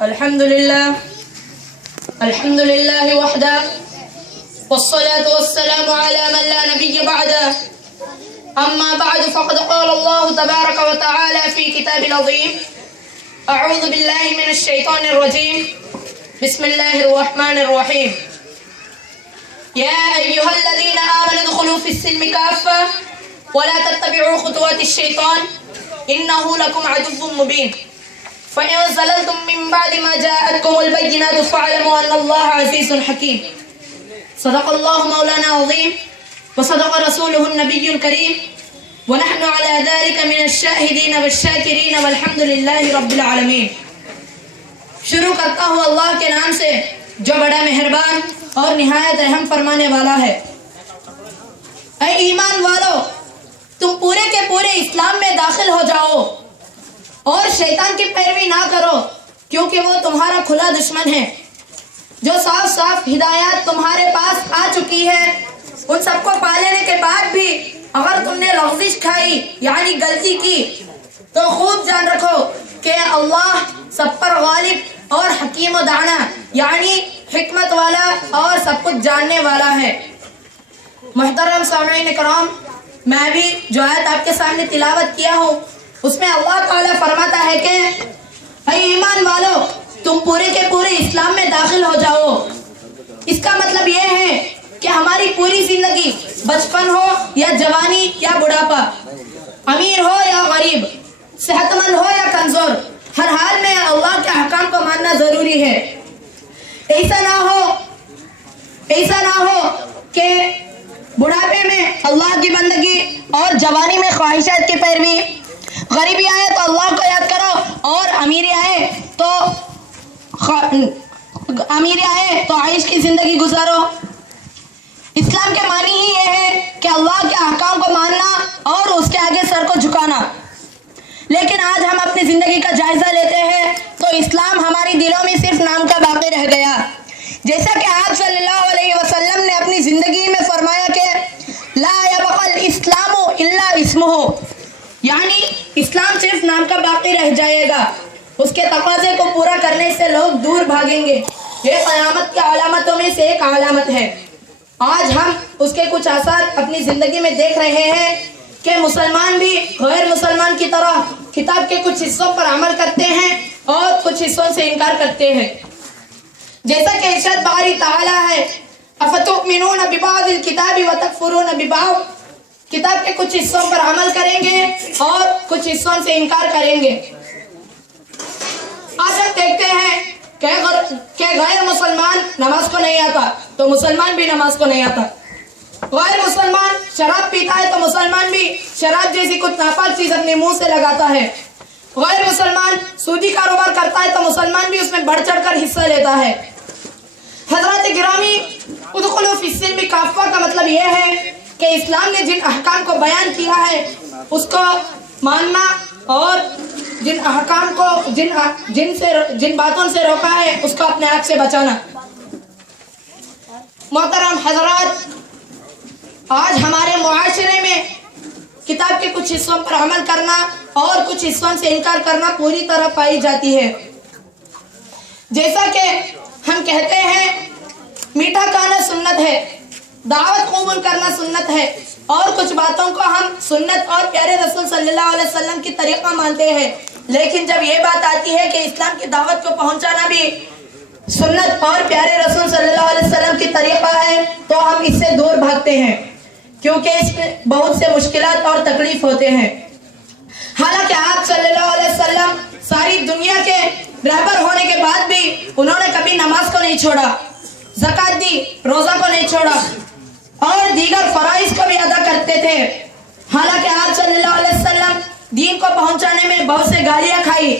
الحمد لله وحده والصلاة والسلام على من لا نبي بعده أما بعد فقد قال الله تبارك وتعالى في كتاب العظيم أعوذ بالله من الشيطان الرجيم بسم الله الرحمن الرحيم يا أيها الذين آمنوا ادخلوا في السلم كافة ولا تتبعوا خطوات الشيطان إنه لكم عدو مبين فإن زللتم من بعد ما جاءتكم البينات فاعلموا أن الله عزيز حكيم صدق الله مولانا عظيم وصدق رسوله النبي الكريم ونحن على ذلك من الشاهدين والشاکرین والحمد للہ رب العالمین۔ شروع کرتا ہوں اللہ کے نام سے جو بڑا مہربان اور نہایت رحم فرمانے والا ہے۔ اے ایمان والو، تم پورے کے پورے اسلام میں داخل ہو جاؤ اور شیطان کی پیروی نہ کرو، کیونکہ وہ تمہارا کھلا دشمن ہے۔ جو صاف صاف ہدایات تمہارے پاس آ چکی ہے، ان سب کو پا لینے کے بعد بھی اگر تم نے لغزش کھائی یعنی غلطی کی تو خوب جان رکھو کہ اللہ سب پر غالب اور حکیم و دانا یعنی حکمت والا اور سب کچھ جاننے والا ہے۔ محترم سامعین کرام، میں بھی جو آیت آپ کے سامنے تلاوت کیا ہوں اس میں اللہ تعالیٰ فرماتا ہے کہ اے ایمان والو، تم پورے کے پورے اسلام میں داخل ہو جاؤ۔ اس کا مطلب یہ ہے کہ ہماری پوری زندگی، بچپن ہو یا جوانی یا بڑھاپا، امیر ہو یا غریب، صحت مند ہو یا کمزور، ہر حال میں اللہ کے احکام کو ماننا ضروری ہے۔ ایسا نہ ہو کہ بڑھاپے میں اللہ کی بندگی اور جوانی میں خواہشات کی پیروی، غریبی آئے تو اللہ کو یاد کرو اور امیری آئے تو عیش کی زندگی گزارو۔ اسلام کے معنی ہی یہ ہے کہ اللہ کے احکام کو ماننا اور اس کے آگے سر کو جھکانا۔ لیکن آج ہم اپنی زندگی کا جائزہ لیتے ہیں تو اسلام ہماری دلوں میں صرف نام کا باقی رہ گیا، جیسا کہ آپ صلی اللہ علیہ وسلم نے اپنی زندگی میں فرمایا کہ لا يبقى الاسلام الا اسمہ، یعنی اسلام صرف نام کا باقی رہ جائے گا، اس کے تقاضے کو پورا کرنے سے لوگ دور بھاگیں گے۔ یہ قیامت کی علامتوں میں سے ایک علامت ہے۔ آج ہم اس کے کچھ آثار اپنی زندگی میں دیکھ رہے ہیں کہ مسلمان بھی غیر مسلمان کی طرح کتاب کے کچھ حصوں پر عمل کرتے ہیں اور کچھ حصوں سے انکار کرتے ہیں، جیسا کہ ارشاد باری تعالیٰ ہے افتؤمنون ببعض الکتاب وتکفرون ببعض، کتاب کے کچھ حصوں پر عمل کریں گے اور کچھ حصوں سے انکار کریں گے۔ آج ہم دیکھتے ہیں کہ غیر مسلمان نماز کو نہیں آتا تو مسلمان بھی نماز کو نہیں آتا، غیر مسلمان شراب پیتا ہے تو مسلمان بھی شراب جیسی کچھ ناپاک چیز اپنے منہ سے لگاتا ہے، غیر مسلمان سودی کاروبار کرتا ہے تو مسلمان بھی اس میں بڑھ چڑھ کر حصہ لیتا ہے۔ حضرات گرامی، ادخلوا فی السلم کافہ کا مطلب یہ ہے کہ اسلام نے جن احکام کو بیان کیا ہے اس کو ماننا اور جن احکام کو جن باتوں سے روکا ہے اس کو اپنے آپ سے بچانا۔ محترم حضرات، آج ہمارے معاشرے میں کتاب کے کچھ حصوں پر عمل کرنا اور کچھ حصوں سے انکار کرنا پوری طرح پائی جاتی ہے۔ جیسا کہ ہم کہتے ہیں میٹھا کھانا سنت ہے، دعوت قبول کرنا سنت ہے، اور کچھ باتوں کو ہم سنت اور پیارے رسول صلی اللہ علیہ وسلم کی طریقہ مانتے ہیں، لیکن جب یہ بات آتی ہے کہ اسلام کی دعوت کو پہنچانا بھی سنت اور پیارے رسول صلی اللہ علیہ وسلم کی طریقہ ہے تو ہم اس سے دور بھاگتے ہیں، کیونکہ اس میں بہت سے مشکلات اور تکلیف ہوتے ہیں۔ حالانکہ آپ صلی اللہ علیہ وسلم ساری دنیا کے رہبر ہونے کے بعد بھی انہوں نے کبھی نماز کو نہیں چھوڑا، زکوٰۃ دی، روزہ کو نہیں چھوڑا اور دیگر فرائض کو بھی ادا کرتے تھے۔ حالانکہ آپ صلی اللہ علیہ وسلم دین کو پہنچانے میں بہت سے گالیاں کھائی،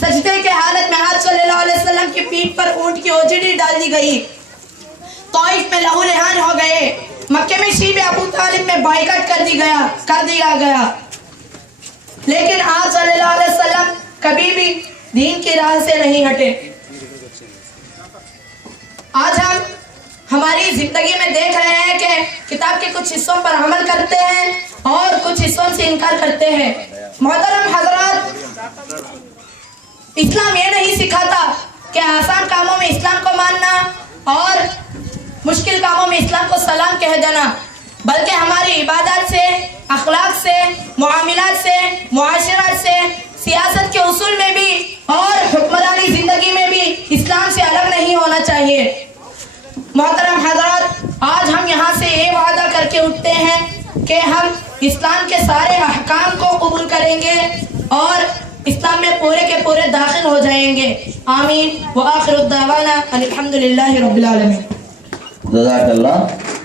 سجدے کے حالت میں آپ صلی اللہ علیہ وسلم کی پیٹھ پر اونٹ کی اوجڑی ڈال دی گئی، طائف میں لہو لہان ہو گئے، مکے میں شیب ابو طالب میں بائیکاٹ کر دیا گیا، لیکن آپ صلی اللہ علیہ وسلم کبھی بھی دین کی راہ سے نہیں ہٹے۔ آج ہم ہماری زندگی میں دیکھ رہے ہیں کہ کتاب کے کچھ حصوں پر عمل کرتے ہیں اور کچھ حصوں سے انکار کرتے ہیں۔ محترم حضرات، اسلام یہ نہیں سکھاتا کہ آسان کاموں میں اسلام کو ماننا اور مشکل کاموں میں اسلام کو سلام کہہ دینا، بلکہ ہماری عبادات سے، اخلاق سے، معاملات سے، معاشرات سے، سیاست کے اصول میں بھی اور حکمرانی زندگی میں بھی اسلام سے الگ نہیں ہونا چاہیے۔ محترم حضرات، آج ہم یہاں سے یہ وعدہ کر کے اٹھتے ہیں کہ ہم اسلام کے سارے احکام کو قبول کریں گے اور اسلام میں پورے کے پورے داخل ہو جائیں گے۔ آمین وآخر الدعوانا الحمدللہ رب العالمین۔ جزاک اللہ۔